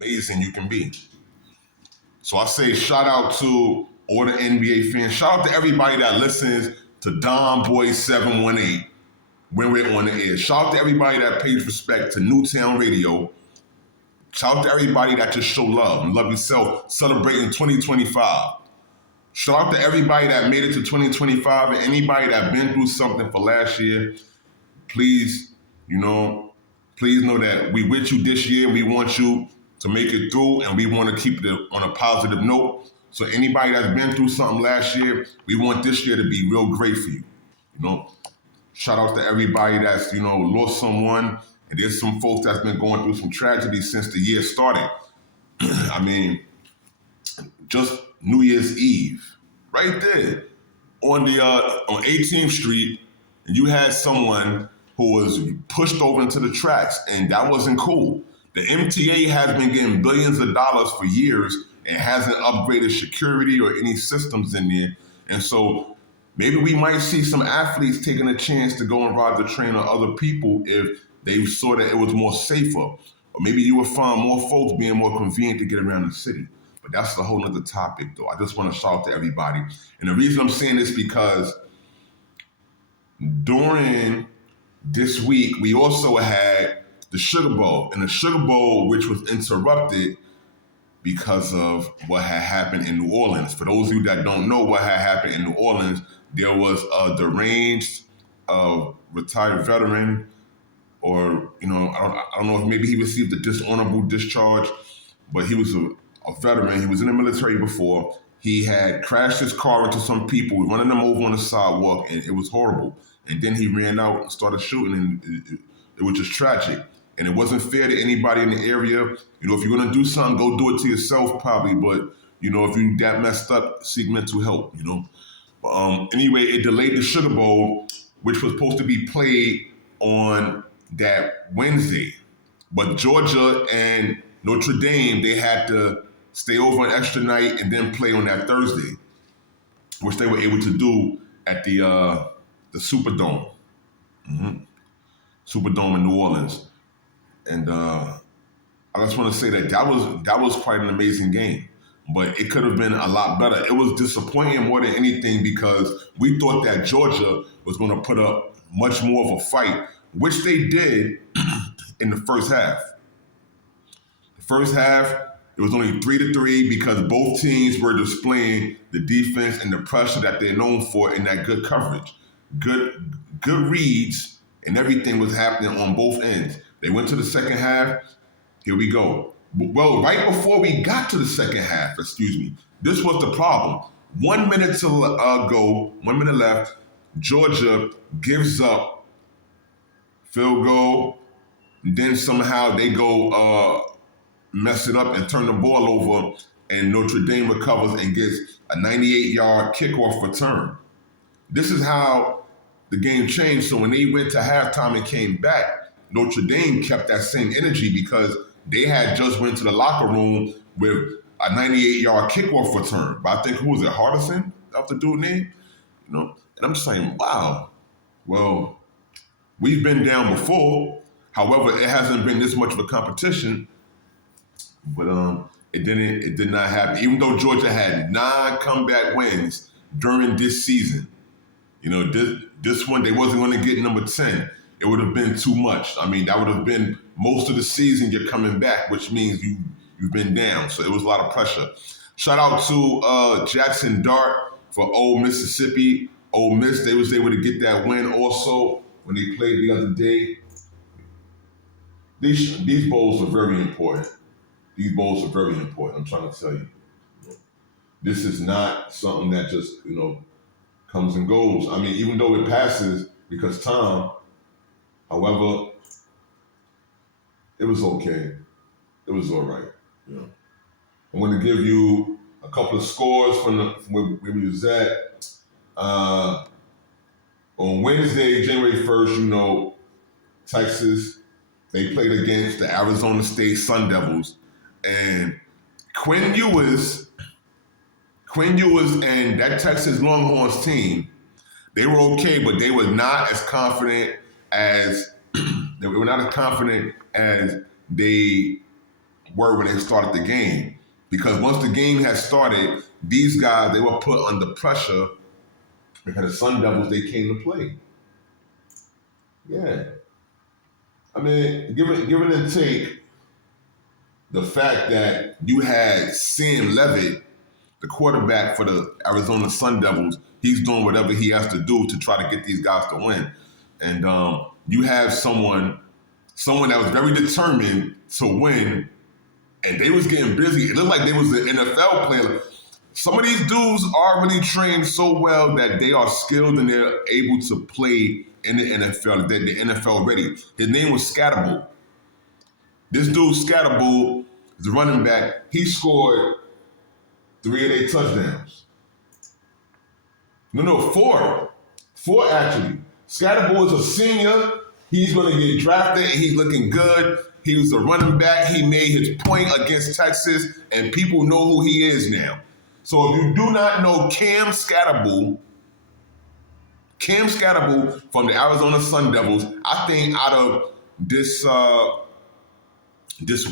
amazing you can be. So I say shout out to all the NBA fans. Shout out to everybody that listens to Don Boy 718 when we're on the air. Shout out to everybody that pays respect to Newtown Radio. Shout out to everybody that just show love and love yourself, celebrating 2025. Shout out to everybody that made it to 2025 and anybody that been through something for last year. Please, you know, please know that we with you this year. We want you to make it through and we want to keep it on a positive note. So anybody that's been through something last year, we want this year to be real great for you. You know, shout out to everybody that's, lost someone. And there's some folks that's been going through some tragedy since the year started. I mean, just New Year's Eve, right there on 18th Street, you had someone who was pushed over into the tracks, and that wasn't cool. The MTA has been getting billions of dollars for years and hasn't upgraded security or any systems in there. And so maybe we might see some athletes taking a chance to go and ride the train on other people if they saw that it was more safer. Or maybe you would find more folks being more convenient to get around the city. But that's a whole other topic, though. I just want to shout out to everybody. And the reason I'm saying this because during this week, we also had the Sugar Bowl. And the Sugar Bowl, which was interrupted because of what had happened in New Orleans. For those of you that don't know what had happened in New Orleans, there was a deranged retired veteran, or, I don't know if maybe he received a dishonorable discharge, but he was a veteran. He was in the military before. He had crashed his car into some people, running them over on the sidewalk, and it was horrible. And then he ran out and started shooting, and it was just tragic. And it wasn't fair to anybody in the area. If you're gonna do something, go do it to yourself, probably. But if you that messed up, seek mental help. Anyway, it delayed the Sugar Bowl, which was supposed to be played on that Wednesday, but Georgia and Notre Dame, they had to stay over an extra night and then play on that Thursday, which they were able to do at the Superdome, Superdome in New Orleans. And I just want to say that was quite an amazing game, but it could have been a lot better. It was disappointing more than anything because we thought that Georgia was going to put up much more of a fight, which they did in the first half. The first half, it was only 3-3 because both teams were displaying the defense and the pressure that they're known for in that good coverage. Good reads, and everything was happening on both ends. They went to the second half. Here we go. Well, right before we got to the second half, this was the problem. 1 minute to go, 1 minute left. Georgia gives up field goal. And then somehow they go mess it up and turn the ball over, and Notre Dame recovers and gets a 98-yard kickoff return. This is how the game changed. So when they went to halftime and came back, Notre Dame kept that same energy because they had just went to the locker room with a 98-yard kickoff return. But I think, who was it, Hardison? That's the dude's name? And I'm just saying, wow. Well, we've been down before. However, it hasn't been this much of a competition. But it did not happen. Even though Georgia had 9 comeback wins during this season, this one they wasn't going to get number 10. It would have been too much. I mean, that would have been most of the season you're coming back, which means you've been down. So it was a lot of pressure. Shout out to Jackson Dart for Old Mississippi. Ole Miss, they was able to get that win also when they played the other day. These bowls are very important. These bowls are very important, I'm trying to tell you. This is not something that just, comes and goes. I mean, even though it passes because time, however, it was okay. It was all right. I'm going to give you a couple of scores from where we was at. On Wednesday, January 1st, Texas, they played against the Arizona State Sun Devils. And Quinn Ewers and that Texas Longhorns team, they were okay, but they were not as confident as they were when they started the game. Because once the game had started, these guys, they were put under pressure because the Sun Devils, they came to play. Yeah. I mean, give it and take the fact that you had Sam Levitt, the quarterback for the Arizona Sun Devils, he's doing whatever he has to do to try to get these guys to win. And you have someone that was very determined to win, and they was getting busy. It looked like they was an NFL player. Some of these dudes are really trained so well that they are skilled and they're able to play in the NFL. They're NFL ready. His name was Scatterbull. This dude, Scatterbull, is a running back. He scored 3 of their touchdowns. No, 4. 4 actually. Scatterbull is a senior. He's going to get drafted and he's looking good. He was a running back. He made his point against Texas and people know who he is now. So if you do not know Cam Scatterbull from the Arizona Sun Devils, I think out of this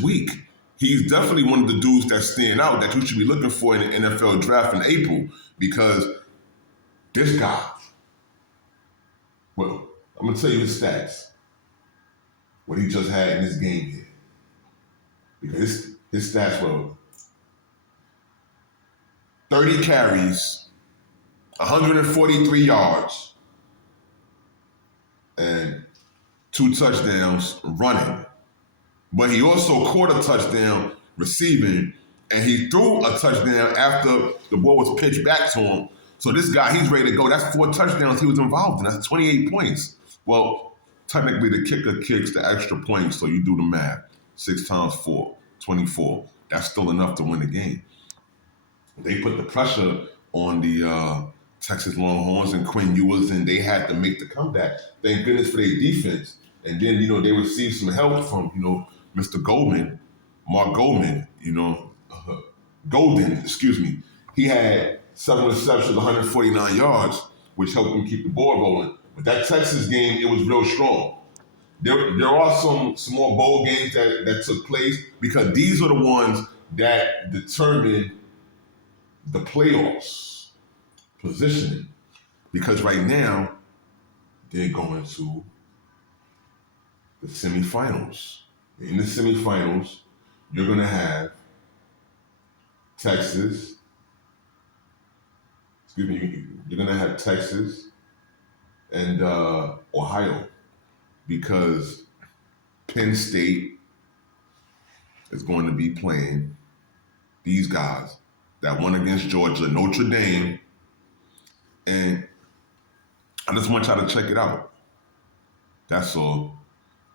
week, he's definitely one of the dudes that stand out that you should be looking for in the NFL draft in April, because this guy, well, I'm going to tell you his stats, what he just had in this game here. Because his stats were 30 carries, 143 yards, and 2 touchdowns running. But he also caught a touchdown receiving, and he threw a touchdown after the ball was pitched back to him. So this guy, he's ready to go. That's 4 touchdowns he was involved in. That's 28 points. Well, technically the kicker kicks the extra points, so you do the math. 6 times 4, 24. That's still enough to win the game. They put the pressure on the Texas Longhorns and Quinn Ewers, and they had to make the comeback. Thank goodness for their defense. And then, they received some help from, Mr. Goldman, Mark Goldman, Golden, excuse me. He had 7 receptions, 149 yards, which helped him keep the ball rolling. But that Texas game, it was real strong. There are some more bowl games that took place, because these are the ones that determine the playoffs positioning. Because right now, they're going to the semifinals. In the semifinals, you're going to have Texas. You're going to have Texas and Ohio, because Penn State is going to be playing these guys that won against Georgia, Notre Dame, and I just want y'all to check it out. That's all.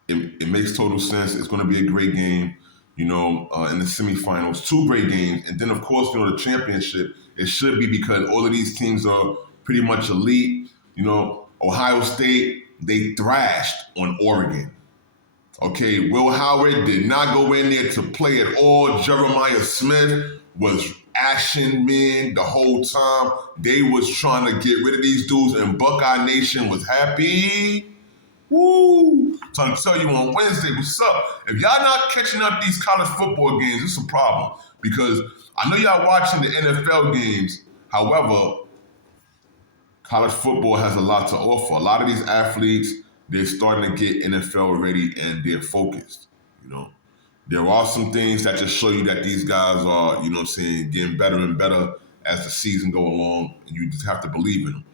It makes total sense. It's going to be a great game, in the semifinals. 2 great games. And then, of course, the championship, it should be, because all of these teams are pretty much elite. Ohio State, they thrashed on Oregon. Okay, Will Howard did not go in there to play at all. Jeremiah Smith was action man the whole time. They was trying to get rid of these dudes, and Buckeye Nation was happy. Woo! Trying to tell you on Wednesday, what's up? If y'all not catching up these college football games, it's a problem. Because I know y'all watching the NFL games. However, college football has a lot to offer. A lot of these athletes, they're starting to get NFL ready and they're focused. There are some things that just show you that these guys are, getting better and better as the season go along, and you just have to believe in them.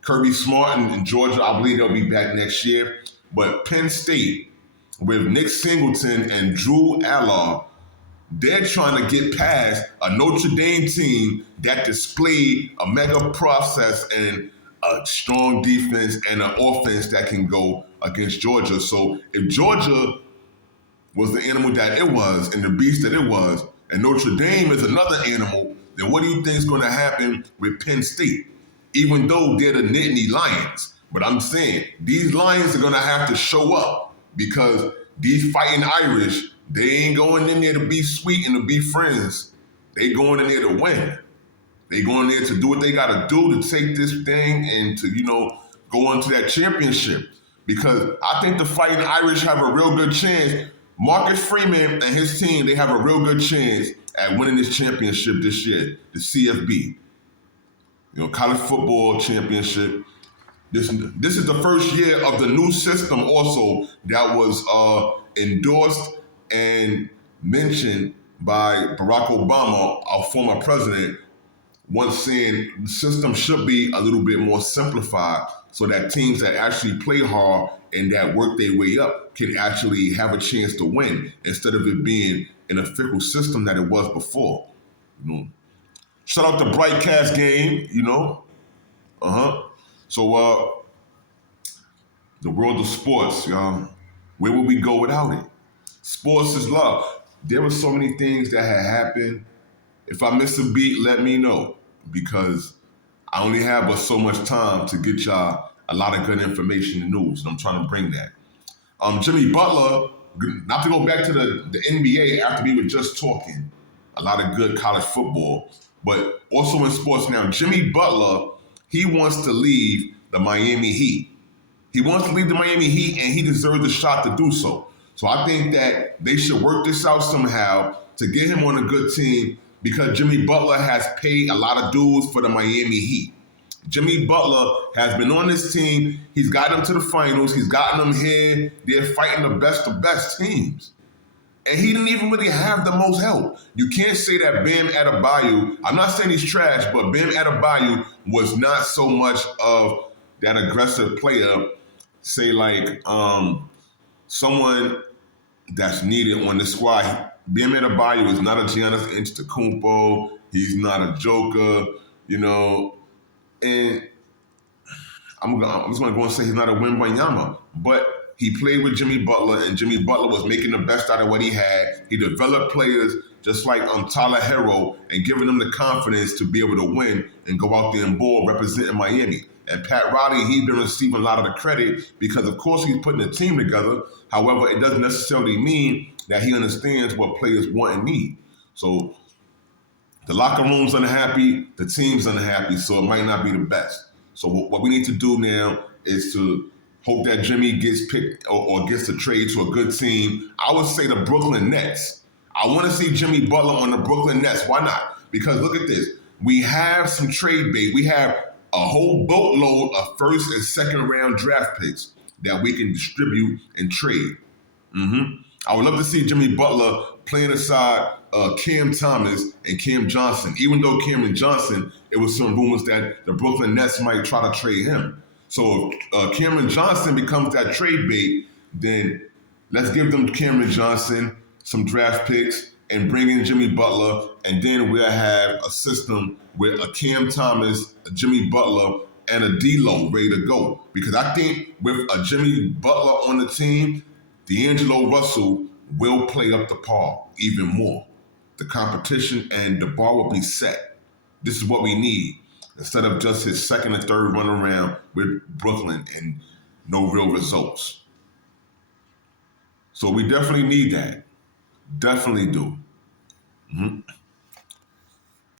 Kirby Smart in Georgia, I believe they'll be back next year. But Penn State, with Nick Singleton and Drew Allard, they're trying to get past a Notre Dame team that displayed a mega process and a strong defense and an offense that can go against Georgia. So if Georgia was the animal that it was and the beast that it was, and Notre Dame is another animal, then what do you think is going to happen with Penn State? Even though they're the Nittany Lions. But I'm saying, these Lions are going to have to show up, because these fighting Irish, they ain't going in there to be sweet and to be friends. They going in there to win. They going there to do what they got to do to take this thing and to, go into that championship. Because I think the Fighting Irish have a real good chance. Marcus Freeman and his team, they have a real good chance at winning this championship this year, the CFB. College football championship. This is the first year of the new system also that was endorsed and mentioned by Barack Obama, our former president, once saying the system should be a little bit more simplified so that teams that actually play hard and that work their way up can actually have a chance to win instead of it being in a fickle system that it was before. Shout out the Brightcast game, So the world of sports, where would we go without it? Sports is love. There were so many things that had happened. If I miss a beat, let me know, because I only have but so much time to get y'all a lot of good information and news, and I'm trying to bring that. Jimmy Butler, not to go back to the NBA after we were just talking, a lot of good college football, but also in sports now, Jimmy Butler, he wants to leave the Miami Heat. He wants to leave the Miami Heat, and he deserves a shot to do so. So I think that they should work this out somehow to get him on a good team, because Jimmy Butler has paid a lot of dues for the Miami Heat. Jimmy Butler has been on this team. He's gotten them to the finals. He's gotten them here. They're fighting the best of best teams. And he didn't even really have the most help. You can't say that Bam Adebayo, I'm not saying he's trash, but Bam Adebayo was not so much of that aggressive player, say like someone that's needed on the squad. Bam Adebayo is not a Giannis Antetokounmpo. He's not a joker, and I'm just going to go and say he's not a Wembanyama, but he played with Jimmy Butler, and Jimmy Butler was making the best out of what he had. He developed players just like Tyler Herro and giving them the confidence to be able to win and go out there and ball representing Miami. And Pat Riley, he's been receiving a lot of the credit because, of course, he's putting a team together. However, it doesn't necessarily mean that he understands what players want and need. So the locker room's unhappy, the team's unhappy, so it might not be the best. So what we need to do now is to hope that Jimmy gets picked or gets a trade to a good team. I would say the Brooklyn Nets. I want to see Jimmy Butler on the Brooklyn Nets. Why not? Because look at this. We have some trade bait. We have a whole boatload of first and second round draft picks that we can distribute and trade. I would love to see Jimmy Butler playing aside Cam Thomas and Cam Johnson. Even though Cameron Johnson, it was some rumors that the Brooklyn Nets might try to trade him. So if Cameron Johnson becomes that trade bait, then let's give them Cameron Johnson, some draft picks, and bring in Jimmy Butler, and then we'll have a system with a Cam Thomas, a Jimmy Butler, and a D-Lo ready to go. Because I think with a Jimmy Butler on the team, D'Angelo Russell will play up the par even more. The competition and the bar will be set. This is what we need, instead of just his second and third run around with Brooklyn and no real results. So we definitely need that. Definitely do.